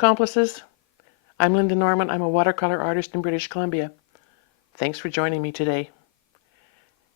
accomplices. I'm Lynda Norman. I'm a watercolor artist in British Columbia. Thanks for joining me today.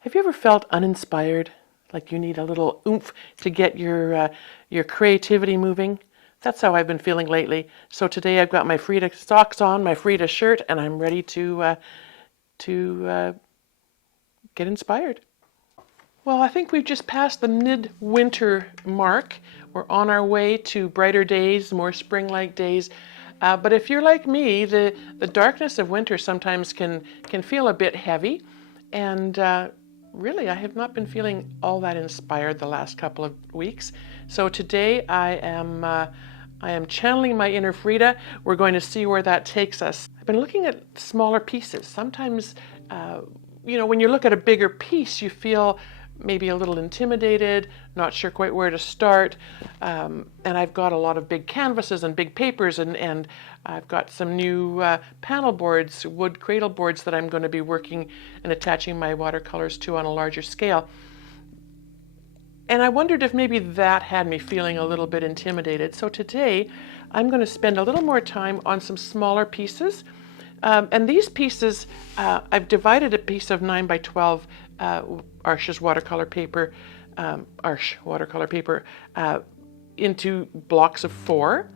Have you ever felt uninspired, like you need a little oomph to get your creativity moving? That's how I've been feeling lately. So today I've got my Frida socks on, my Frida shirt, and I'm ready to get inspired. Well, I think we've just passed the mid-winter mark. We're on our way to brighter days, more spring-like days. But if you're like me, the darkness of winter sometimes can feel a bit heavy. And really, I have not been feeling all that inspired the last couple of weeks. So today I am channeling my inner Frida. We're going to see where that takes us. I've been looking at smaller pieces. Sometimes, when you look at a bigger piece, you feel maybe a little intimidated, not sure quite where to start. And I've got a lot of big canvases and big papers, and I've got some new panel boards, wood cradle boards that I'm going to be working and attaching my watercolors to on a larger scale. And I wondered if maybe that had me feeling a little bit intimidated. So today I'm going to spend a little more time on some smaller pieces. And these pieces, I've divided a piece of 9 by 12 Arches watercolor paper, into blocks of 4.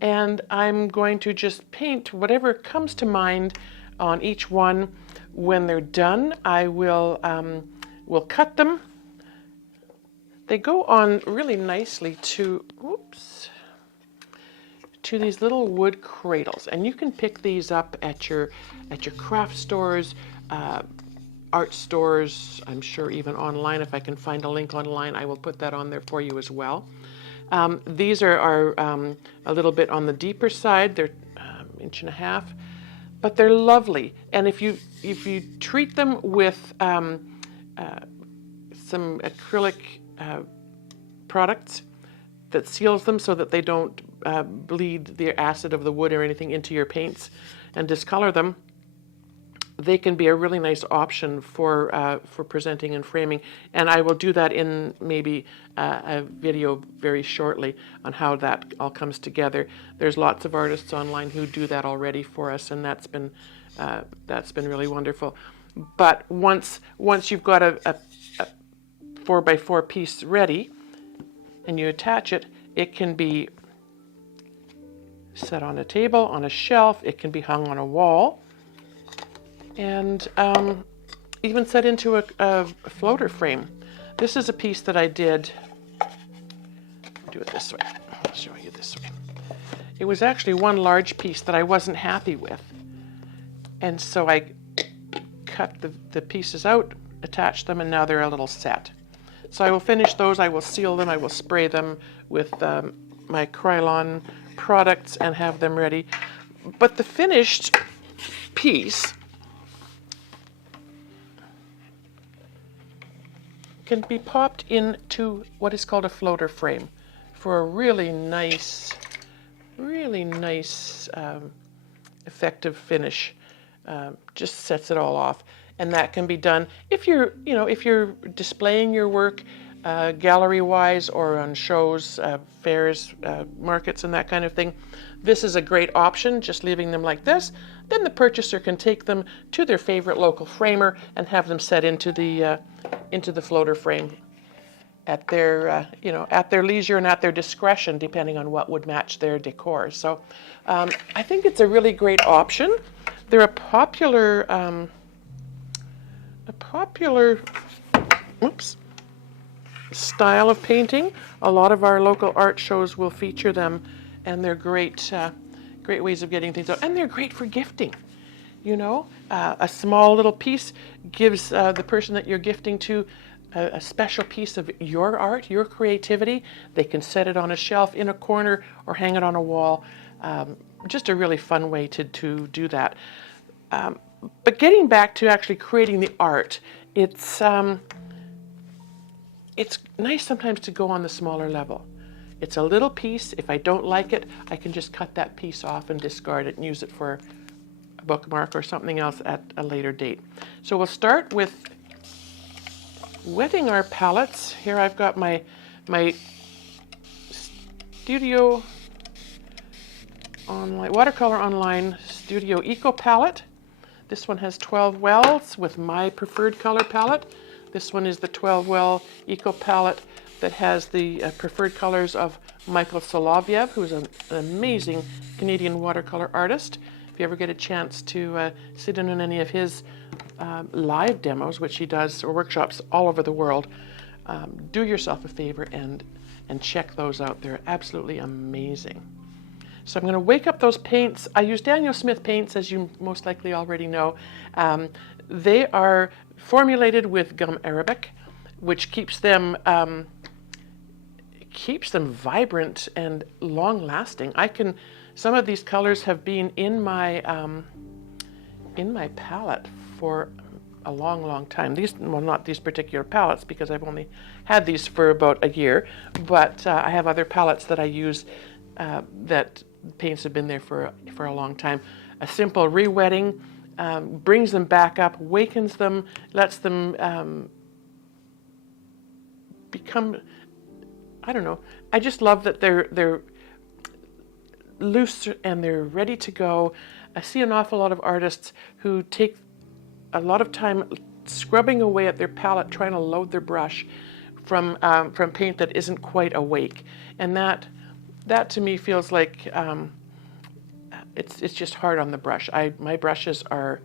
And I'm going to just paint whatever comes to mind on each one. When they're done, I will cut them. They go on really nicely to these little wood cradles, and you can pick these up at your craft stores, art stores, I'm sure even online. If I can find a link online, I will put that on there for you as well. These are a little bit on the deeper side. They're 1.5 inches, but they're lovely. And if you treat them with some acrylic products that seals them so that they don't bleed the acid of the wood or anything into your paints and discolor them, they can be a really nice option for presenting and framing. And I will do that in maybe a video very shortly on how that all comes together. There's lots of artists online who do that already for us, and that's been really wonderful. But once you've got a 4x4 piece ready and you attach it, it can be set on a table, on a shelf, it can be hung on a wall, and even set into a floater frame. This is a piece that I did. I'll do it this way. I'll show you this way. It was actually one large piece that I wasn't happy with, and so I cut the pieces out, attached them, and now they're a little set. So I will finish those. I will seal them. I will spray them with my Krylon products and have them ready. But the finished piece can be popped into what is called a floater frame for a really nice effective finish. Just sets it all off. And that can be done if you're displaying your work gallery-wise or on shows, fairs, markets, and that kind of thing. This is a great option, just leaving them like this. Then the purchaser can take them to their favorite local framer and have them set into the floater frame at their leisure and at their discretion, depending on what would match their decor. So I think it's a really great option. They're a popular style of painting. A lot of our local art shows will feature them, and they're great ways of getting things out. And they're great for gifting. A small little piece gives the person that you're gifting to a special piece of your art, your creativity. They can set it on a shelf in a corner or hang it on a wall. Just a really fun way to do that. But getting back to actually creating the art, it's nice sometimes to go on the smaller level. It's a little piece. If I don't like it, I can just cut that piece off and discard it and use it for a bookmark or something else at a later date. So we'll start with wetting our palettes. Here I've got my Studio online, Watercolor Online Studio Eco Palette. This one has 12 wells with my preferred color palette. This one is the 12 well Eco Palette that has the preferred colors of Michael Soloviev, who's an amazing Canadian watercolor artist. If you ever get a chance to sit in on any of his live demos, which he does, or workshops all over the world, do yourself a favor and check those out. They're absolutely amazing. So I'm going to wake up those paints. I use Daniel Smith paints, as you most likely already know. They are formulated with gum arabic, which keeps them vibrant and long-lasting. Some of these colors have been in my palette for a long, long time. Well, not these particular palettes, because I've only had these for about a year, but I have other palettes that I use that paints have been there for a long time. A simple re-wetting brings them back up, wakens them, lets them become, I don't know. I just love that they're loose and they're ready to go. I see an awful lot of artists who take a lot of time scrubbing away at their palette, trying to load their brush from paint that isn't quite awake, and that to me feels like it's just hard on the brush. My brushes are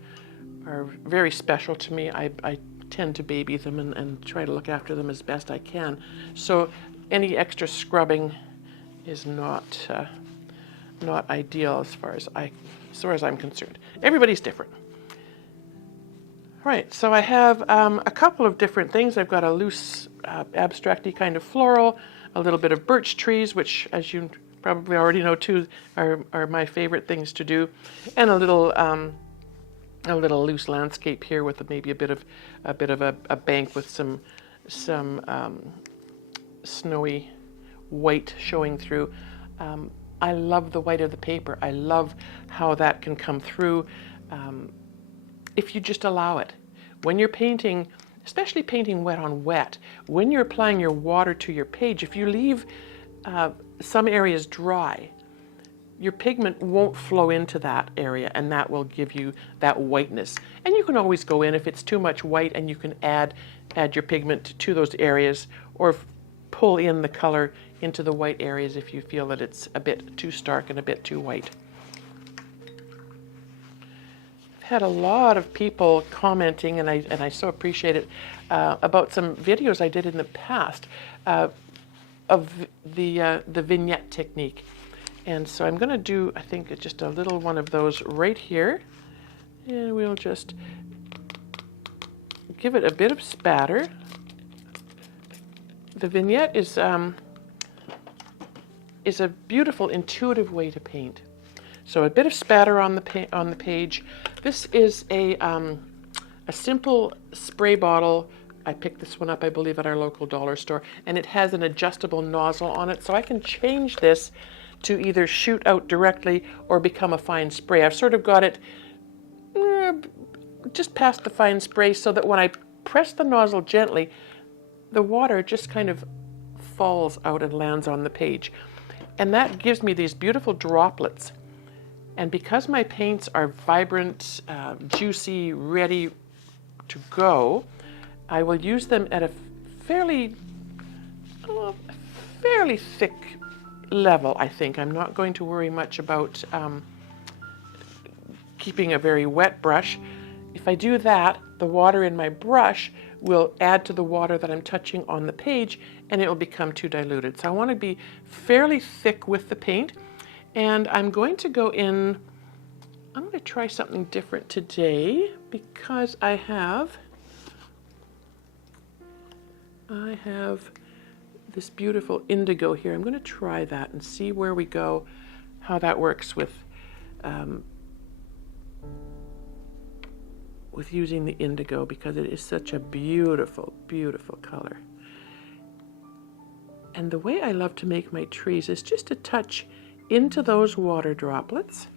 very special to me. I tend to baby them and try to look after them as best I can. So any extra scrubbing is not ideal as far as I'm concerned. Everybody's different. Right, so I have a couple of different things. I've got a loose, abstract-y kind of floral, a little bit of birch trees, which, as you probably already know too, are my favorite things to do, and a little loose landscape here with maybe a bit of a bank with some snowy white showing through. I love the white of the paper. I love how that can come through if you just allow it. When you're painting, especially painting wet on wet, when you're applying your water to your page, if you leave some areas dry, your pigment won't flow into that area, and that will give you that whiteness. And you can always go in if it's too much white, and you can add your pigment to those areas, or pull in the color into the white areas if you feel that it's a bit too stark and a bit too white. I've had a lot of people commenting, and I so appreciate it, about some videos I did in the past of the vignette technique. And so I'm going to do, I think, just a little one of those right here. And we'll just give it a bit of spatter. The vignette is a beautiful, intuitive way to paint. So a bit of spatter on the page. This is a simple spray bottle. I picked this one up, I believe, at our local dollar store, and it has an adjustable nozzle on it, so I can change this to either shoot out directly or become a fine spray. I've sort of got it just past the fine spray, so that when I press the nozzle gently, the water just kind of falls out and lands on the page. And that gives me these beautiful droplets. And because my paints are vibrant, juicy, ready to go, I will use them at a fairly thick level, I think. I'm not going to worry much about keeping a very wet brush. If I do that, the water in my brush will add to the water that I'm touching on the page, and it will become too diluted. So I want to be fairly thick with the paint, and I'm going to go in. I'm going to try something different today because I have this beautiful indigo here. I'm going to try that and see where we go, how that works with using the indigo, because it is such a beautiful, beautiful color. And the way I love to make my trees is just to touch into those water droplets.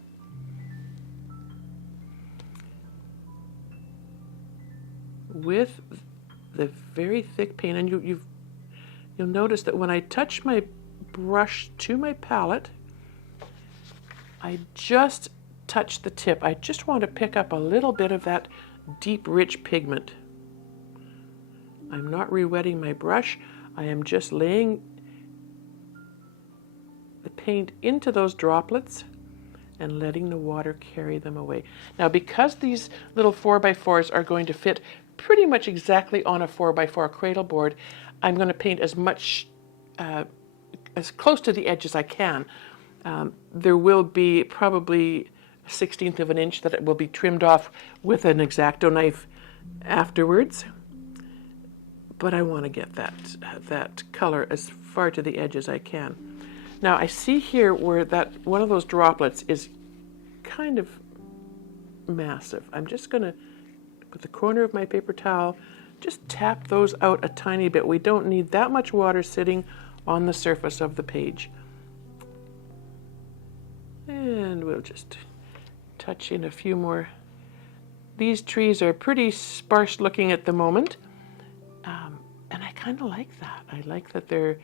With the very thick paint, and you'll notice that when I touch my brush to my palette, I just touch the tip. I just want to pick up a little bit of that deep, rich pigment. I'm not re-wetting my brush. I am just laying the paint into those droplets and letting the water carry them away. Now, because these little 4x4s are going to fit pretty much exactly on a 4x4 cradle board, I'm going to paint as much, as close to the edge as I can. There will be probably a 1/16 of an inch that it will be trimmed off with an X-Acto knife afterwards. But I want to get that color as far to the edge as I can. Now I see here where that one of those droplets is kind of massive. I'm just going to, with the corner of my paper towel, just tap those out a tiny bit. We don't need that much water sitting on the surface of the page. And we'll just touch in a few more. These trees are pretty sparse looking at the moment. And I kind of like that. I like that they're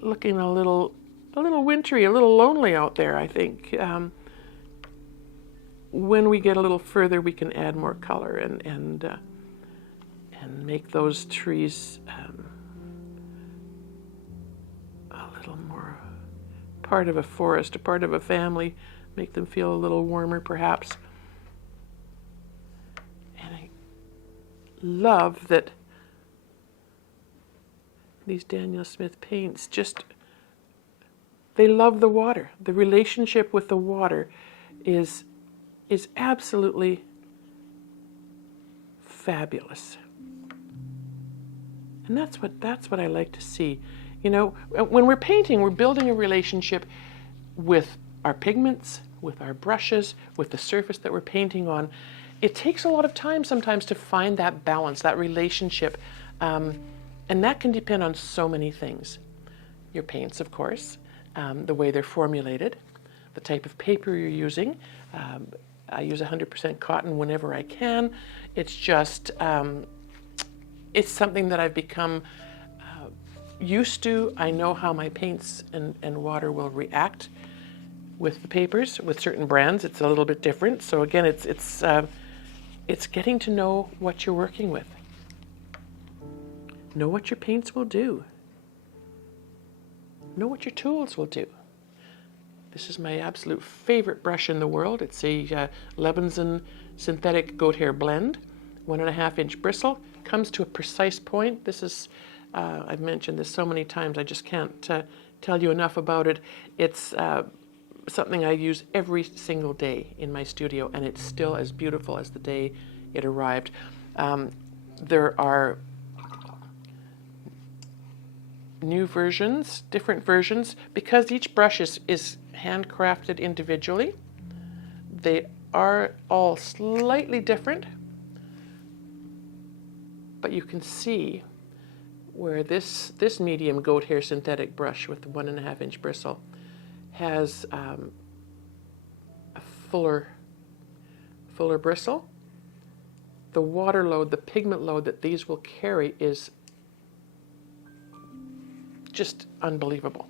looking a little wintry, a little lonely out there, I think. When we get a little further, we can add more color and make those trees a little more part of a forest, a part of a family, make them feel a little warmer perhaps. And I love that these Daniel Smith paints they love the water. The relationship with the water is absolutely fabulous. And that's what I like to see. You know, when we're painting, we're building a relationship with our pigments, with our brushes, with the surface that we're painting on. It takes a lot of time sometimes to find that balance, that relationship. And that can depend on so many things. Your paints, of course, the way they're formulated, the type of paper you're using. I use 100% cotton whenever I can. It's just, it's something that I've become used to. I know how my paints and water will react with the papers. With certain brands, it's a little bit different. So again, it's getting to know what you're working with. Know what your paints will do. Know what your tools will do. This is my absolute favorite brush in the world. It's a Levinson synthetic goat hair blend, 1.5 inch bristle. Comes to a precise point. This is, I've mentioned this so many times, I just can't tell you enough about it. It's something I use every single day in my studio, and it's still as beautiful as the day it arrived. There are new versions, different versions, because each brush is handcrafted individually. They are all slightly different, but you can see where this medium goat hair synthetic brush with the 1.5 inch bristle has a fuller bristle. The water load, the pigment load that these will carry is just unbelievable.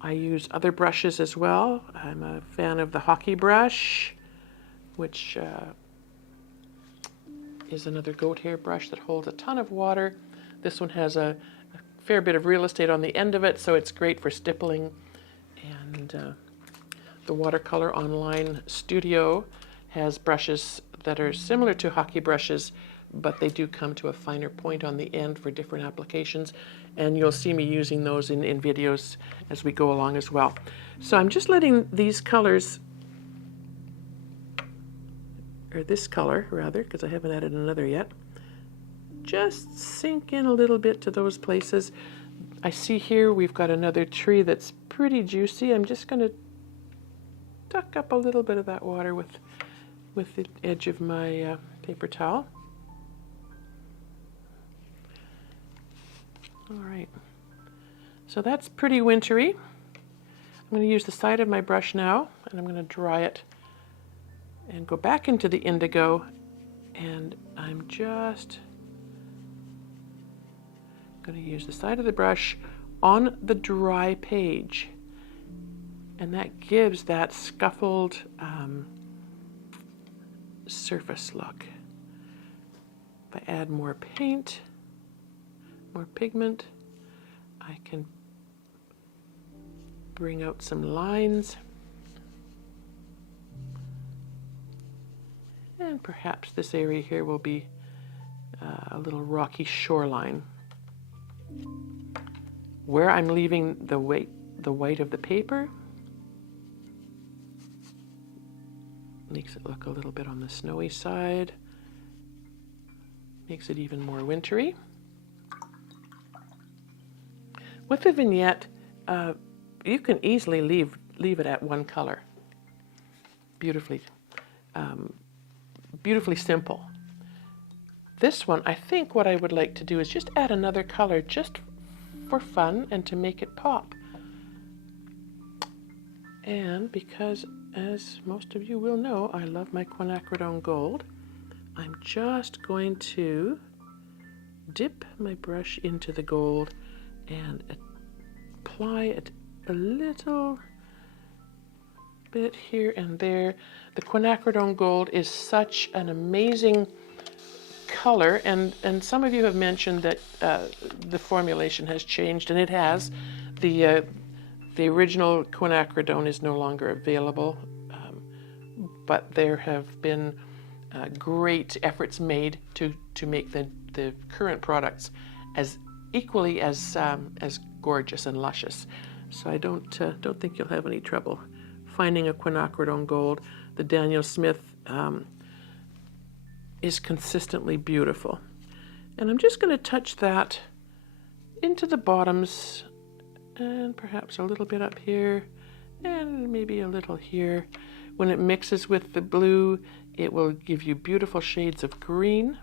I use other brushes as well. I'm a fan of the hockey brush, which is another goat hair brush that holds a ton of water. This one has a fair bit of real estate on the end of it, so it's great for stippling. And the Watercolor Online Studio has brushes that are similar to hockey brushes, but they do come to a finer point on the end for different applications, and you'll see me using those in videos as we go along as well. So I'm just letting these colors, or this color rather, because I haven't added another yet, just sink in a little bit to those places. I see here we've got another tree that's pretty juicy. I'm just going to tuck up a little bit of that water with the edge of my paper towel. All right, so that's pretty wintry. I'm going to use the side of my brush now, and I'm going to dry it and go back into the indigo, and I'm just going to use the side of the brush on the dry page, and that gives that scuffled surface look. If I add more paint, more pigment, I can bring out some lines, and perhaps this area here will be a little rocky shoreline. Where I'm leaving the white of the paper, makes it look a little bit on the snowy side, makes it even more wintry. With the vignette, you can easily leave it at one color. Beautifully simple. This one, I think what I would like to do is just add another color just for fun and to make it pop. And because, as most of you will know, I love my quinacridone gold, I'm just going to dip my brush into the gold and apply it a little bit here and there. The quinacridone gold is such an amazing color, and some of you have mentioned that the formulation has changed, and it has. The original quinacridone is no longer available, but there have been great efforts made to make the current products as equally as gorgeous and luscious. So I don't think you'll have any trouble finding a quinacridone gold. The Daniel Smith is consistently beautiful. And I'm just going to touch that into the bottoms, and perhaps a little bit up here, and maybe a little here. When it mixes with the blue, it will give you beautiful shades of green.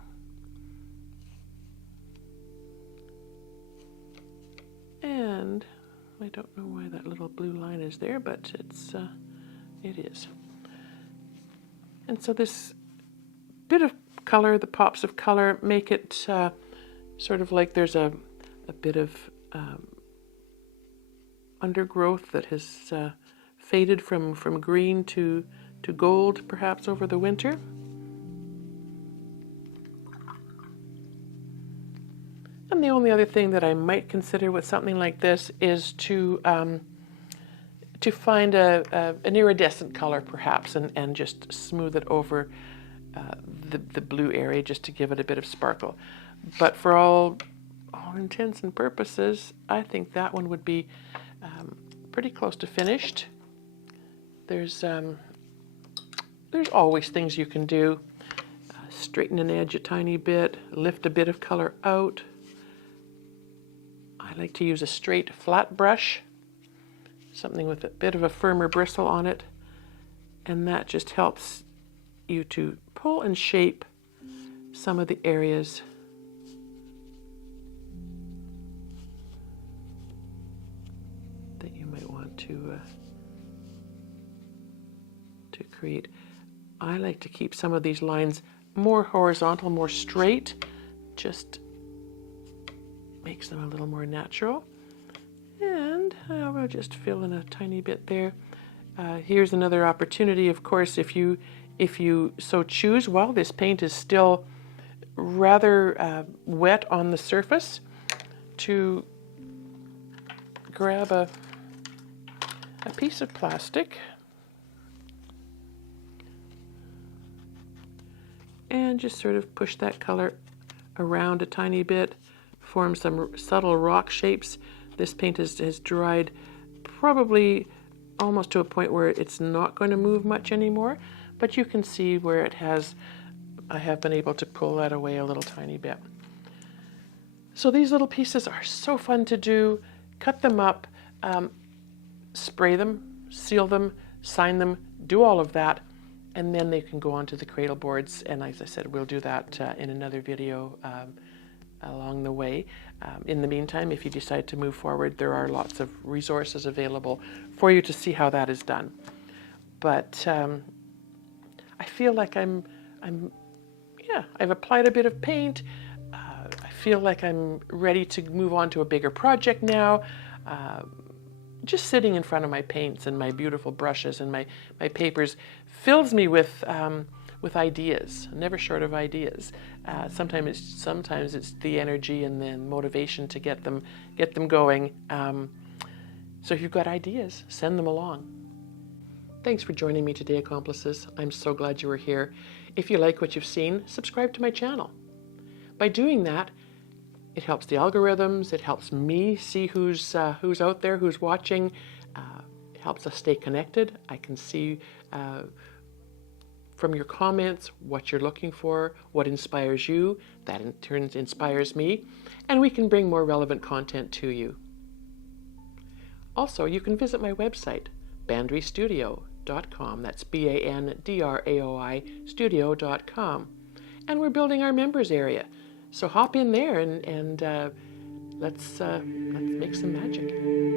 And I don't know why that little blue line is there, but it is. And so this bit of color, the pops of color, make it sort of like there's a bit of undergrowth that has faded from green to gold, perhaps over the winter. And the only other thing that I might consider with something like this is to find an iridescent color, perhaps, and just smooth it over the blue area, just to give it a bit of sparkle. But for all intents and purposes, I think that one would be pretty close to finished. There's always things you can do. Straighten an edge a tiny bit, lift a bit of color out. I like to use a straight flat brush, something with a bit of a firmer bristle on it, and that just helps you to pull and shape some of the areas that you might want to create. I like to keep some of these lines more horizontal, more straight, just makes them a little more natural. And I'll just fill in a tiny bit there. Here's another opportunity, of course, if you so choose, while this paint is still rather wet on the surface, to grab a piece of plastic and just sort of push that color around a tiny bit, form some subtle rock shapes. This paint has dried probably almost to a point where it's not going to move much anymore, but you can see where it has. I have been able to pull that away a little tiny bit. So these little pieces are so fun to do. Cut them up, spray them, seal them, sign them, do all of that, and then they can go onto the cradle boards. And as I said, we'll do that in another video along the way. In the meantime, if you decide to move forward, there are lots of resources available for you to see how that is done. But I feel like I've applied a bit of paint. I feel like I'm ready to move on to a bigger project now. Just sitting in front of my paints and my beautiful brushes and my papers fills me with ideas. I'm never short of ideas. Sometimes it's the energy and the motivation to get them going. So if you've got ideas, send them along. Thanks for joining me today, accomplices. I'm so glad you were here. If you like what you've seen, subscribe to my channel. By doing that, it helps the algorithms, it helps me see who's out there, who's watching. It helps us stay connected. I can see from your comments what you're looking for, what inspires you. That in turn inspires me, and we can bring more relevant content to you. Also, you can visit my website, bandrystudio.com. That's BANDRAOI studio.com. And we're building our members area. So hop in there and let's make some magic.